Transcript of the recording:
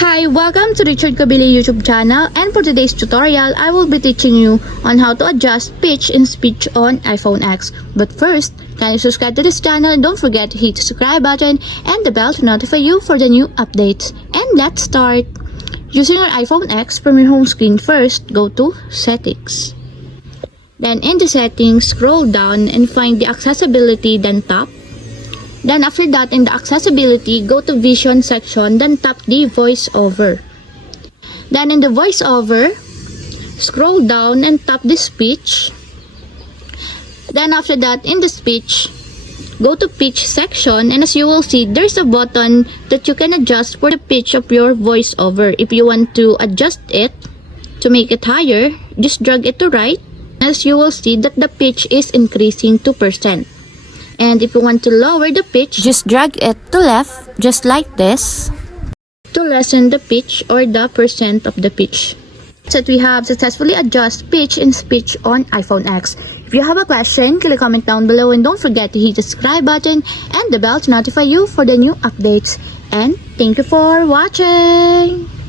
Hi, welcome to Richard Kabili YouTube channel, and for today's tutorial, I will be teaching you on how to adjust pitch and speech on iPhone X. But first, can you subscribe to this channel and don't forget to hit the subscribe button and the bell to notify you for the new updates. And let's start! Using your iPhone X, from your home screen first, go to Settings. Then in the settings, scroll down and find the accessibility, then tap. Then after that, in the accessibility, go to vision section, then tap the voiceover. Then in the voiceover, scroll down and tap the speech. Then after that, in the speech, go to pitch section, and as you will see, there's a button that you can adjust for the pitch of your voiceover. If you want to adjust it to make it higher, just drag it to right. As you will see that the pitch is increasing 2%. And if you want to lower the pitch, just drag it to left, just like this, to lessen the pitch or the percent of the pitch. So we have successfully adjusted pitch and speech on iPhone X. If you have a question, click comment down below and don't forget to hit the subscribe button and the bell to notify you for the new updates. And thank you for watching!